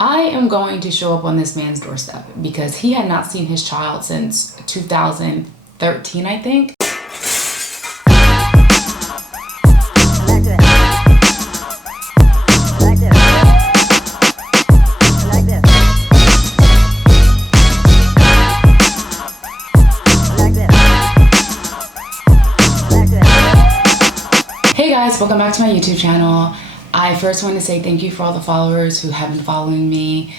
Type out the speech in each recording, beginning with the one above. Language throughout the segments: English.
I am going to show up on this man's doorstep because he had not seen his child since 2013, I think. Hey guys, welcome back to my YouTube channel. I first want to say thank you for all the followers who have been following me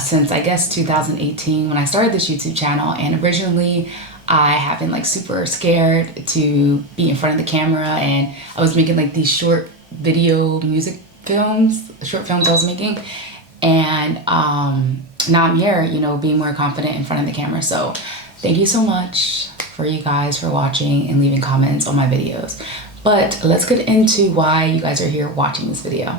since I guess 2018 when I started this YouTube channel. And originally I have been like super scared to be in front of the camera, and I was making like these short video music films, short films I was making. And now I'm here, you know, being more confident in front of the camera. So thank you so much for you guys for watching and leaving comments on my videos. But let's get into why you guys are here watching this video.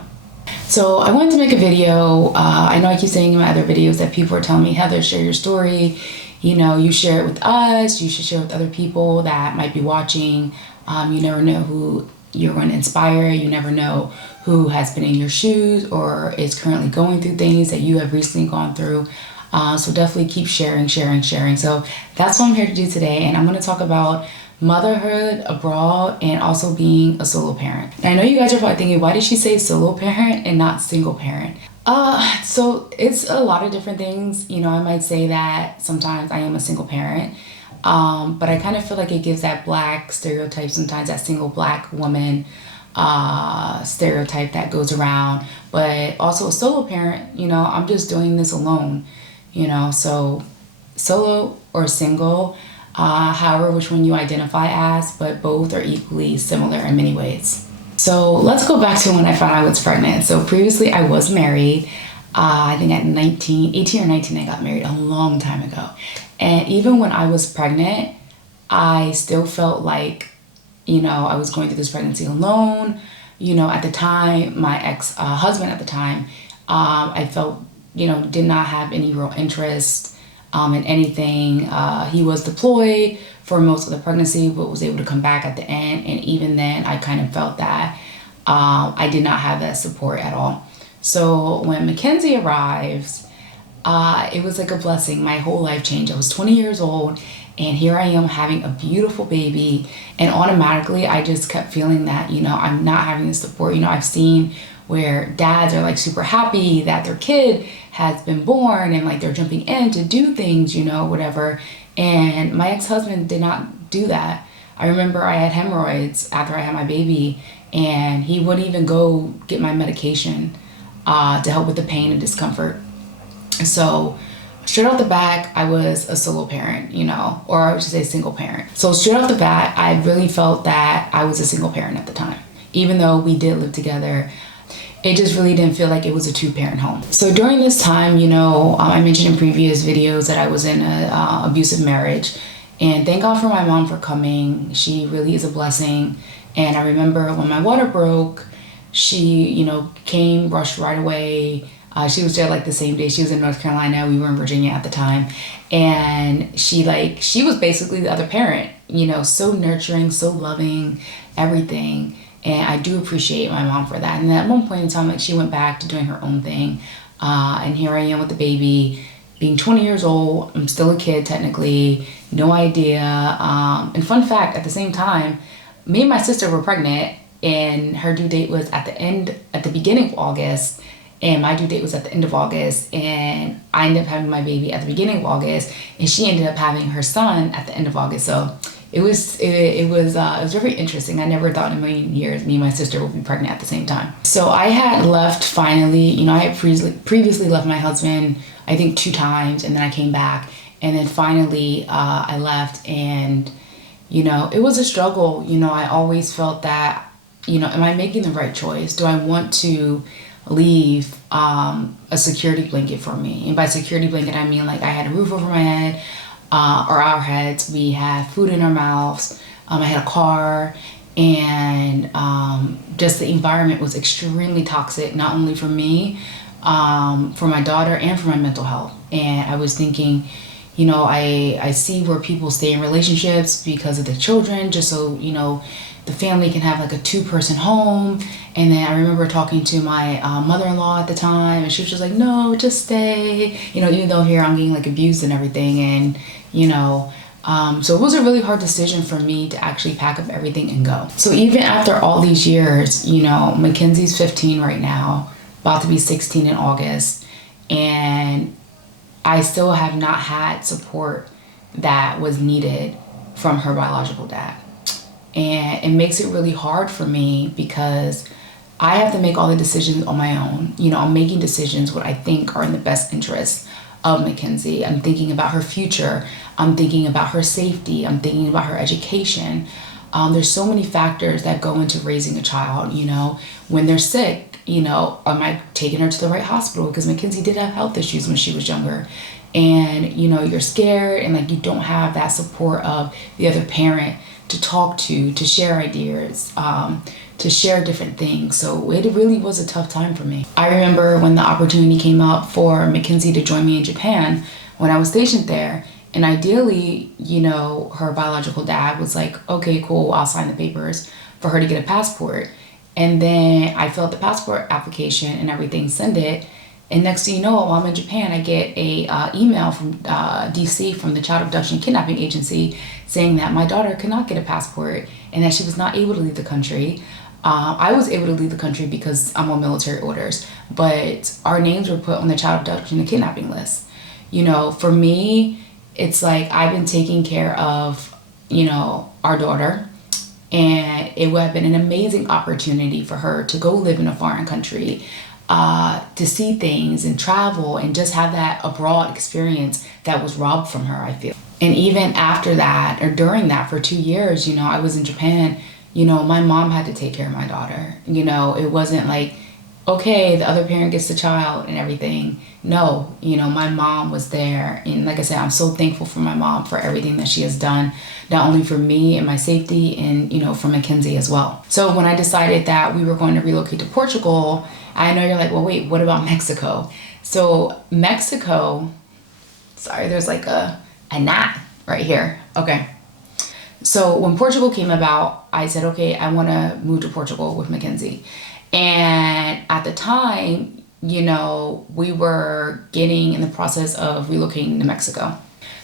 So I wanted to make a video. I know I keep saying in my other videos that people are telling me, Heather, share your story. You know, you share it with us. You should share it with other people that might be watching. You never know who you're going to inspire. You never know who has been in your shoes or is currently going through things that you have recently gone through. So definitely keep sharing. So that's what I'm here to do today. And I'm going to talk about motherhood abroad and also being a solo parent. And I know you guys are probably thinking, why did she say solo parent and not single parent? So it's a lot of different things. You know, I might say that sometimes I am a single parent, but I kind of feel like it gives that black stereotype sometimes, that single black woman stereotype that goes around. But also a solo parent, you know, I'm just doing this alone, you know, so solo or single, however which one you identify as, but both are equally similar in many ways. So let's go back to when I found out I was pregnant. So previously I was married. I think at 18 or 19 I got married a long time ago. And even when I was pregnant, I still felt like, you know, I was going through this pregnancy alone. You know, at the time, my ex-husband at the time, I felt, you know, did not have any real interest in anything. He was deployed for most of the pregnancy, but was able to come back at the end. And even then, I kind of felt that I did not have that support at all. So when Mackenzie arrives, it was like a blessing. My whole life changed. I was 20 years old, and here I am having a beautiful baby. And automatically, I just kept feeling that, you know, I'm not having the support. You know, I've seen where dads are like super happy that their kid has been born and like they're jumping in to do things, you know, whatever. And my ex-husband did not do that. I remember I had hemorrhoids after I had my baby, and he wouldn't even go get my medication to help with the pain and discomfort. So straight off the bat, I was a solo parent, you know, or I should say single parent. So straight off the bat, I really felt that I was a single parent at the time. Even though we did live together, it just really didn't feel like it was a two-parent home. So during this time, you know, I mentioned in previous videos that I was in an abusive marriage. And thank God for my mom for coming. She really is a blessing. And I remember when my water broke, she, you know, came, rushed right away. She was there like the same day. She was in North Carolina. We were in Virginia at the time. And she was basically the other parent, you know, so nurturing, so loving, everything. And I do appreciate my mom for that. And at one point in time, like, she went back to doing her own thing. And here I am with the baby, being 20 years old. I'm still a kid, technically. No idea. And fun fact, at the same time, me and my sister were pregnant, and her due date was at the beginning of August. And my due date was at the end of August. And I ended up having my baby at the beginning of August. And she ended up having her son at the end of August. So it was very interesting. I never thought in a million years me and my sister would be pregnant at the same time. So I had left finally. You know, I had previously left my husband, I think 2 times, and then I came back. And then finally I left, and, you know, it was a struggle. You know, I always felt that, you know, am I making the right choice? Do I want to leave a security blanket for me? And by security blanket, I mean like I had a roof over my head, or our heads. We had food in our mouths. I had a car, and just the environment was extremely toxic, not only for me, for my daughter, and for my mental health. And I was thinking, I see where people stay in relationships because of the children, just so, the family can have like a 2-person home. And then I remember talking to my mother-in-law at the time, and she was just like, no, just stay, even though here I'm getting like abused and everything. And, so it was a really hard decision for me to actually pack up everything and go. So even after all these years, Mackenzie's 15 right now, about to be 16 in August, and I still have not had support that was needed from her biological dad. And it makes it really hard for me because I have to make all the decisions on my own. I'm making decisions what I think are in the best interest of Mackenzie. I'm thinking about her future. I'm thinking about her safety. I'm thinking about her education. There's so many factors that go into raising a child. When they're sick, am I taking her to the right hospital? Because Mackenzie did have health issues when she was younger. And, you're scared, and like you don't have that support of the other parent to talk to share ideas, to share different things. So it really was a tough time for me. I remember when the opportunity came up for Mackenzie to join me in Japan when I was stationed there. And ideally, her biological dad was like, okay, cool, I'll sign the papers for her to get a passport. And then I filled out the passport application and everything, send it. And next thing you know, while I'm in Japan, I get a email from DC, from the Child Abduction Kidnapping Agency, saying that my daughter could not get a passport and that she was not able to leave the country. I was able to leave the country because I'm on military orders, but our names were put on the Child Abduction and Kidnapping list. For me, it's like I've been taking care of, our daughter, and it would have been an amazing opportunity for her to go live in a foreign country, to see things and travel and just have that abroad experience that was robbed from her, I feel. And even after that, or during that, for 2 years, I was in Japan, my mom had to take care of my daughter. It wasn't like, okay, the other parent gets the child and everything. No, my mom was there. And like I said, I'm so thankful for my mom for everything that she has done, not only for me and my safety and, for Mackenzie as well. So when I decided that we were going to relocate to Portugal, I know you're like, well, wait, what about Mexico? So Mexico, sorry, there's like a gnat right here. Okay. So when Portugal came about, I said, okay, I want to move to Portugal with Mackenzie. And at the time, we were getting in the process of relocating to Mexico.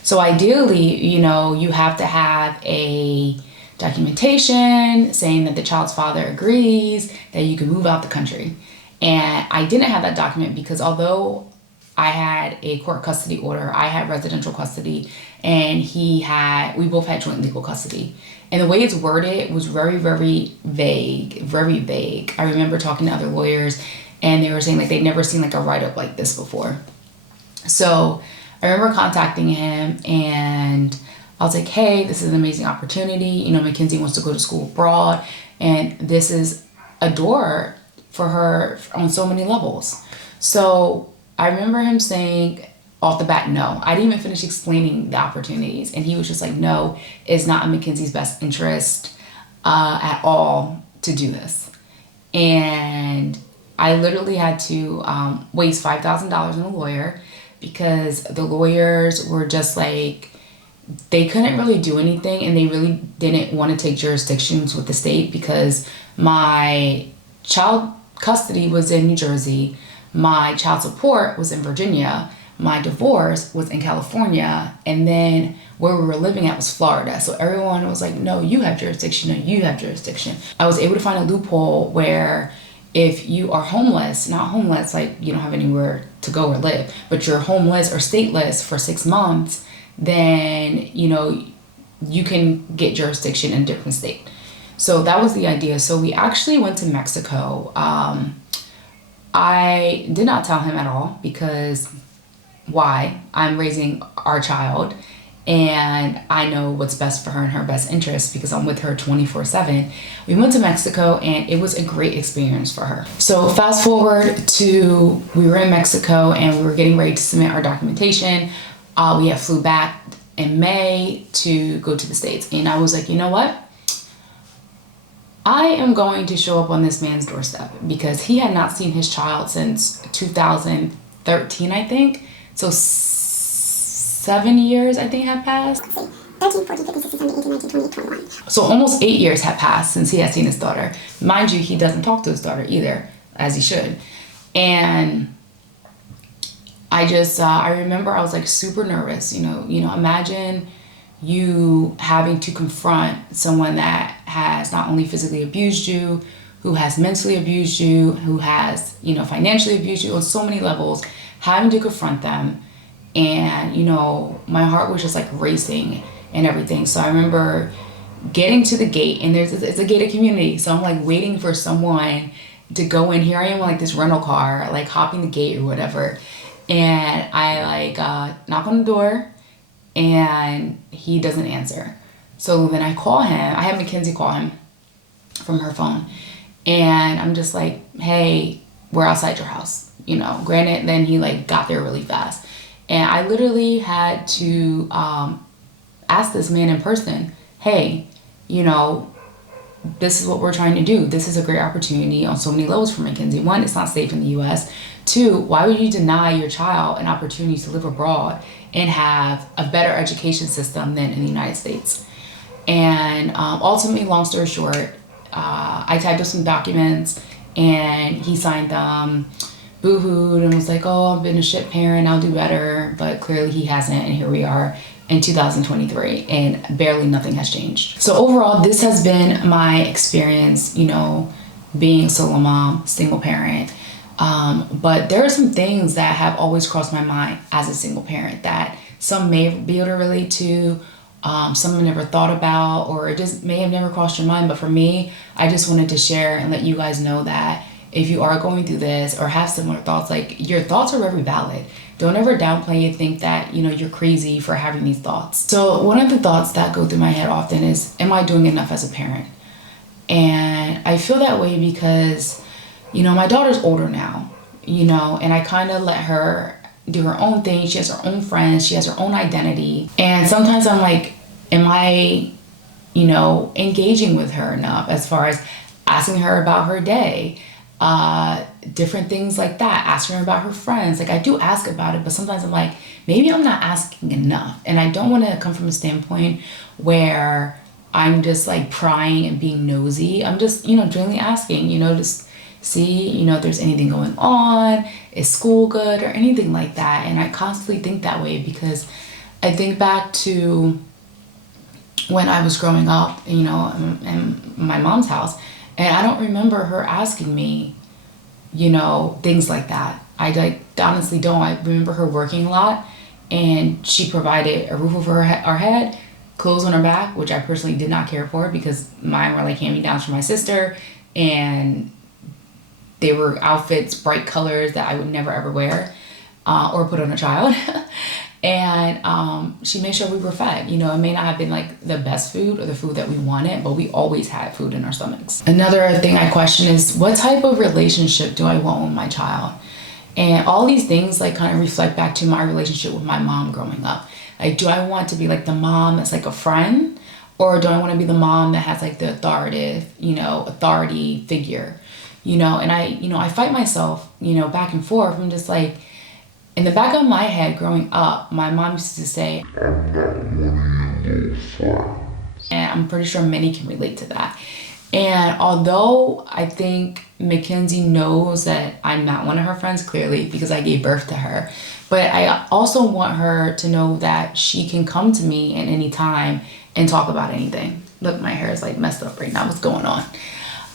So ideally, you have to have a documentation saying that the child's father agrees that you can move out the country. And I didn't have that document because although I had a court custody order, I had residential custody, and we both had joint legal custody. And the way it's worded was very, very vague, very vague. I remember talking to other lawyers, and they were saying like they'd never seen like a write-up like this before. So I remember contacting him, and I was like, hey, this is an amazing opportunity. Mackenzie wants to go to school abroad, and this is a door for her on so many levels. So I remember him saying off the bat, no. I didn't even finish explaining the opportunities. And he was just like, no, it's not in Mackenzie's best interest at all to do this. And I literally had to waste $5,000 on a lawyer because the lawyers were just like, they couldn't really do anything, and they really didn't want to take jurisdictions with the state because my child custody was in New Jersey, my child support was in Virginia, my divorce was in California, and then where we were living at was Florida. So everyone was like, no, you have jurisdiction, no, you have jurisdiction. I was able to find a loophole where if you are homeless, not homeless, like you don't have anywhere to go or live, but you're homeless or stateless for 6 months, then, you can get jurisdiction in a different state. So that was the idea. So we actually went to Mexico. I did not tell him at all because why? I'm raising our child and I know what's best for her and her best interest because I'm with her 24/7. We went to Mexico and it was a great experience for her. So fast forward to, we were in Mexico and we were getting ready to submit our documentation. We had flew back in May to go to the States. And I was like, you know what? I am going to show up on this man's doorstep because he had not seen his child since 2013, I think. So 7 years, I think, have passed. 13, 14, 15, 16, 17, 18, 19, 20, 21. So almost 8 years have passed since he has seen his daughter. Mind you, he doesn't talk to his daughter either, as he should. And I remember I was like super nervous, imagine you having to confront someone that has not only physically abused you, who has mentally abused you, who has, financially abused you on so many levels, having to confront them. And, my heart was just like racing and everything. So I remember getting to the gate, and it's a gated community. So I'm like waiting for someone to go in. Here I am in like this rental car, like hopping the gate or whatever. And I like knock on the door, and he doesn't answer. So then I call him. I have Mackenzie call him from her phone. And I'm just like, hey, we're outside your house. Granted, then he like got there really fast. And I literally had to ask this man in person, hey, this is what we're trying to do. This is a great opportunity on so many levels for Mackenzie. One, it's not safe in the U.S. Two, why would you deny your child an opportunity to live abroad and have a better education system than in the United States? And ultimately, long story short, I typed up some documents, and he signed them, boo-hooed, and was like, oh, I've been a shit parent, I'll do better. But clearly he hasn't, and here we are in 2023, and barely nothing has changed. So overall, this has been my experience, being a solo mom, single parent. But there are some things that have always crossed my mind as a single parent that some may be able to relate to, some I've never thought about, or it just may have never crossed your mind. But for me, I just wanted to share and let you guys know that if you are going through this or have similar thoughts, like, your thoughts are very valid. Don't ever downplay and think that, you're crazy for having these thoughts. So one of the thoughts that go through my head often is, am I doing enough as a parent? And I feel that way because, my daughter's older now, and I kind of let her do her own thing. She has her own friends. She has her own identity. And sometimes I'm like, am I, engaging with her enough as far as asking her about her day? Different things like that, asking her about her friends. Like, I do ask about it, but sometimes I'm like, maybe I'm not asking enough. And I don't want to come from a standpoint where I'm just like prying and being nosy. I'm just, genuinely asking, just see, if there's anything going on, is school good, or anything like that. And I constantly think that way because I think back to when I was growing up, in my mom's house, and I don't remember her asking me, things like that. I honestly don't. I remember her working a lot, and she provided a roof over our head, clothes on her back, which I personally did not care for because mine were like hand-me-downs from my sister, and they were outfits, bright colors that I would never ever wear or put on a child. And she made sure we were fed. It may not have been like the best food or the food that we wanted, but we always had food in our stomachs. Another thing I question is, what type of relationship do I want with my child? And all these things like kind of reflect back to my relationship with my mom growing up. Like, do I want to be like the mom that's like a friend, or do I want to be the mom that has like the authority figure? And I fight myself, back and forth. I'm just like, in the back of my head growing up, my mom used to say, I'm not one of your little friends. And I'm pretty sure many can relate to that. And although I think Mackenzie knows that I'm not one of her friends, clearly, because I gave birth to her, but I also want her to know that she can come to me at any time and talk about anything. Look, my hair is like messed up right now. What's going on?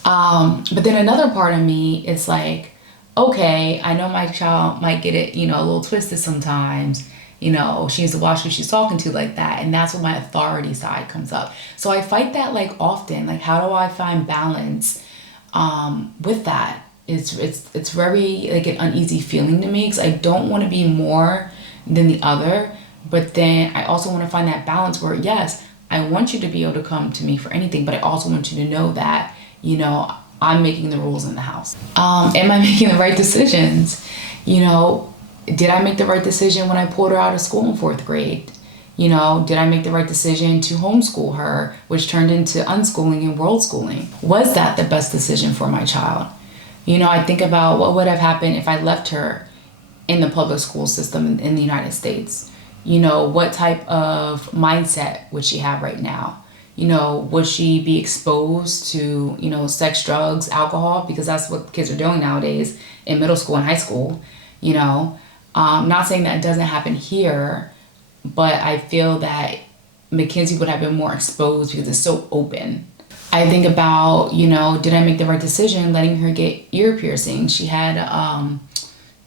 But then another part of me is like, okay, I know my child might get it, a little twisted sometimes. She needs to watch who she's talking to like that. And that's when my authority side comes up. So I fight that like often. Like, how do I find balance with that? It's very like an uneasy feeling to me because I don't want to be more than the other. But then I also want to find that balance where, yes, I want you to be able to come to me for anything, but I also want you to know that, I'm making the rules in the house. Am I making the right decisions? Did I make the right decision when I pulled her out of school in 4th grade? Did I make the right decision to homeschool her, which turned into unschooling and world schooling? Was that the best decision for my child? I think about what would have happened if I left her in the public school system in the United States. What type of mindset would she have right now? Would she be exposed to, sex, drugs, alcohol? Because that's what kids are doing nowadays in middle school and high school, you know. Not saying that it doesn't happen here, but I feel that Mackenzie would have been more exposed because it's so open. I think about, did I make the right decision letting her get ear piercing? She had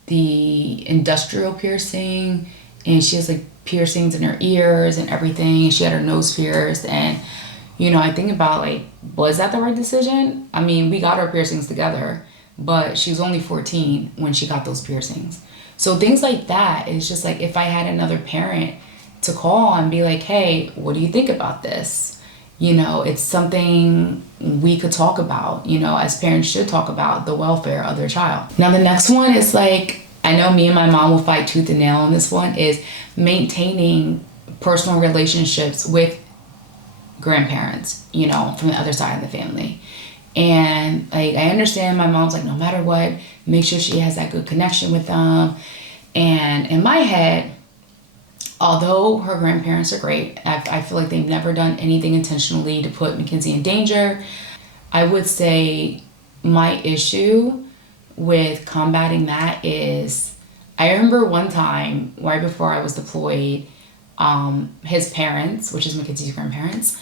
the industrial piercing, and she has like piercings in her ears and everything. She had her nose pierced, and I think about like, was that the right decision? I mean, we got our piercings together, but she was only 14 when she got those piercings. So things like that is just like, if I had another parent to call and be like, hey, what do you think about this? It's something we could talk about, as parents should talk about the welfare of their child. Now, the next one is like, I know me and my mom will fight tooth and nail on this one, is maintaining personal relationships with grandparents, from the other side of the family. And like, I understand my mom's like, no matter what, make sure she has that good connection with them. And in my head, although her grandparents are great, I feel like they've never done anything intentionally to put Mackenzie in danger. I would say my issue with combating that is, I remember one time right before I was deployed, his parents, which is Mackenzie's grandparents,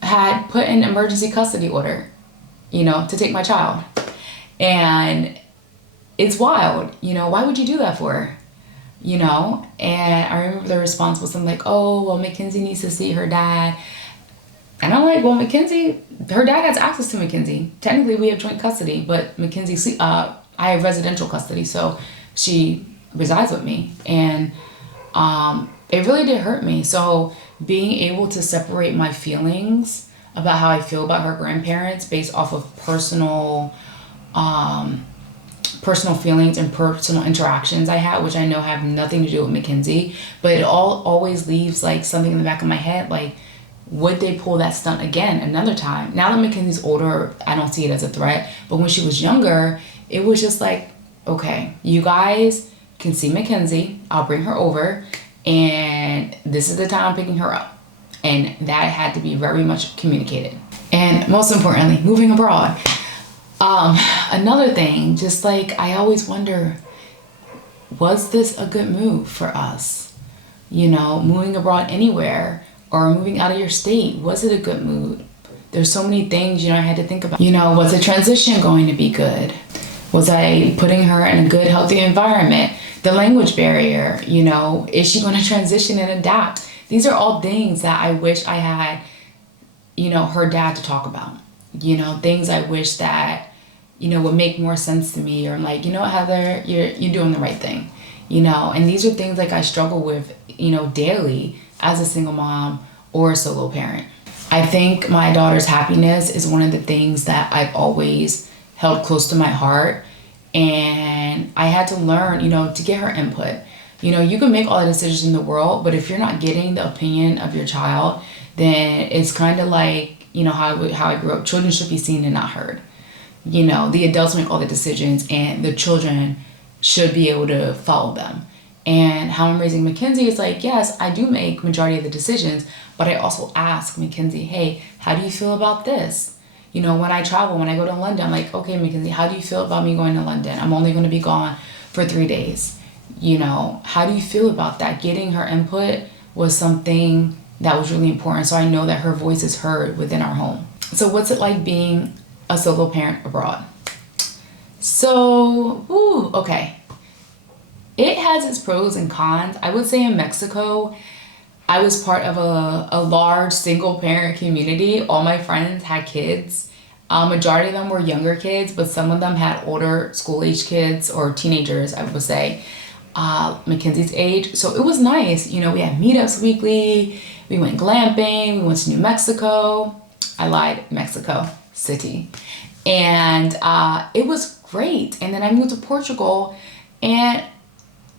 had put an emergency custody order, to take my child. And it's wild, why would you do that for? And I remember the response was something like, oh, well, Mackenzie needs to see her dad. And I'm like, well, Mackenzie, her dad has access to Mackenzie. Technically, we have joint custody, but Mackenzie, I have residential custody, so she resides with me. And it really did hurt me. So being able to separate my feelings about how I feel about her grandparents based off of personal feelings and personal interactions I had, which I know have nothing to do with Mackenzie, but it always leaves like something in the back of my head, like, would they pull that stunt again another time? Now that Mackenzie's older, I don't see it as a threat, but when she was younger, it was just like, okay, you guys can see Mackenzie, I'll bring her over, and this is the time I'm picking her up. And that had to be very much communicated. And most importantly, moving abroad. Another thing, just like, I always wonder, was this a good move for us? Moving abroad anywhere or moving out of your state, was it a good move? There's so many things, I had to think about. Was the transition going to be good? Was I putting her in a good, healthy environment? The language barrier, is she going to transition and adapt? These are all things that I wish I had, her dad to talk about. Things I wish that, would make more sense to me, or I'm like, what, Heather, you're doing the right thing, and these are things like I struggle with, daily as a single mom or a solo parent. I think my daughter's happiness is one of the things that I've always held close to my heart, and I had to learn, to get her input. You can make all the decisions in the world, but if you're not getting the opinion of your child, then it's kind of like, how I grew up. Children should be seen and not heard. The adults make all the decisions, and the children should be able to follow them. And how I'm raising Mackenzie is like, yes, I do make majority of the decisions, but I also ask Mackenzie, hey, how do you feel about this? When I travel, when I go to London, I'm like, okay, Mackenzie, how do you feel about me going to London? I'm only going to be gone for 3 days. How do you feel about that? Getting her input was something that was really important, so I know that her voice is heard within our home. So what's it like being a solo parent abroad? So, okay. It has its pros and cons. I would say in Mexico, I was part of a large single parent community. All my friends had kids. Majority of them were younger kids, but some of them had older school-age kids, or teenagers, I would say, Mackenzie's age. So it was nice. We had meetups weekly. We went glamping. We went to New Mexico. I lied, Mexico City. And it was great. And then I moved to Portugal, and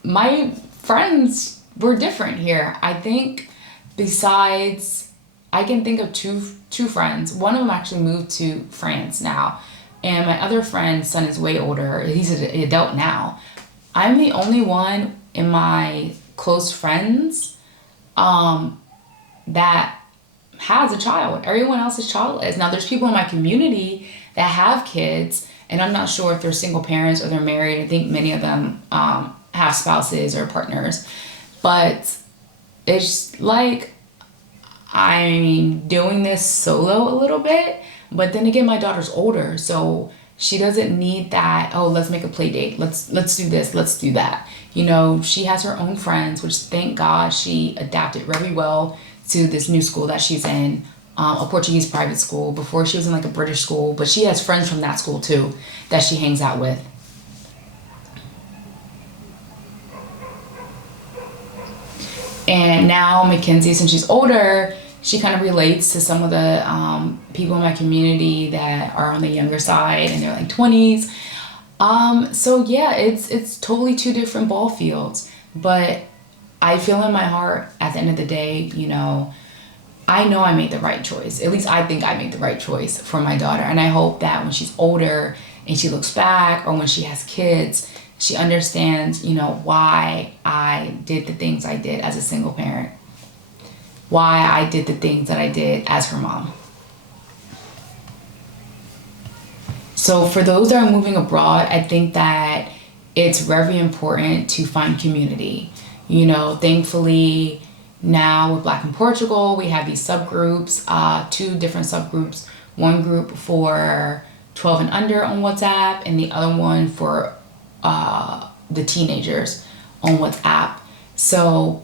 my friends were different here. I think besides, I can think of two friends. One of them actually moved to France now. And my other friend's son is way older. He's an adult now. I'm the only one in my close friends that has a child. Everyone else is childless. Now there's people in my community that have kids, and I'm not sure if they're single parents or they're married. I think many of them have spouses or partners. But it's like I'm doing this solo a little bit, but then again, my daughter's older, so she doesn't need that. Oh, let's make a play date. Let's do this. Let's do that. You know, she has her own friends, which thank God she adapted very well to this new school that she's in, a Portuguese private school. Before she was in like a British school, but she has friends from that school too that she hangs out with. And now Mackenzie, since she's older, she kind of relates to some of the people in my community that are on the younger side and they're like 20s. So yeah, it's totally two different ball fields. But I feel in my heart at the end of the day, you know I made the right choice. At least I think I made the right choice for my daughter. And I hope that when she's older and she looks back, or when she has kids, she understands, you know, why I did the things I did as a single parent, why I did the things that I did as her mom. So for those that are moving abroad, I think that it's very important to find community. You know, thankfully now with Black in Portugal, we have these subgroups, two different subgroups. One group for 12 and under on WhatsApp, and the other one for the teenagers on WhatsApp. So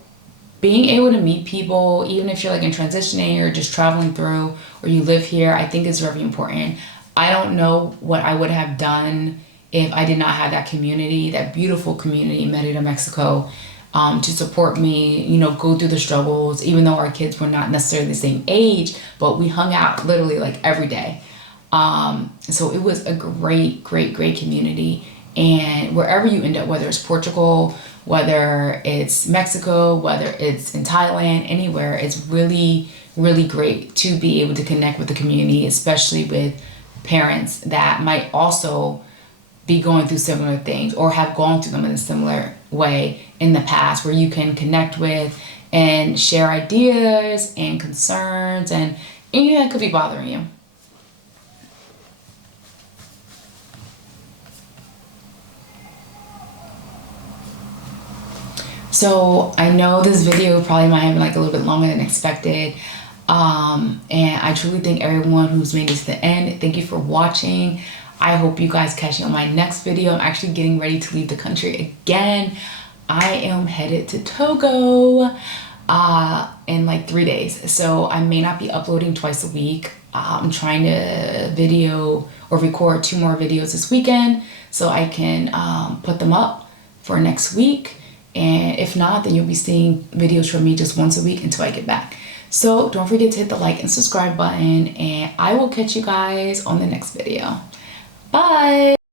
being able to meet people, even if you're like in transitioning or just traveling through, or you live here, I think is very important. I don't know what I would have done if I did not have that community, that beautiful community in Merida, Mexico, to support me, you know, go through the struggles, even though our kids were not necessarily the same age, but we hung out literally like every day. So it was a great community. And wherever you end up, whether it's Portugal, whether it's Mexico, whether it's in Thailand, anywhere, it's really great to be able to connect with the community, especially with parents that might also be going through similar things or have gone through them in a similar way in the past, where you can connect with and share ideas and concerns and anything that could be bothering you. So I know this video probably might have been like a little bit longer than expected. And I truly thank everyone who's made it to the end. Thank you for watching. I hope you guys catch me on my next video. I'm actually getting ready to leave the country again. I am headed to Togo in like 3 days. So I may not be uploading twice a week. I'm trying to video or record 2 more videos this weekend so I can put them up for next week. And if not, then you'll be seeing videos from me just once a week until I get back. So don't forget to hit the like and subscribe button, and I will catch you guys on the next video. Bye.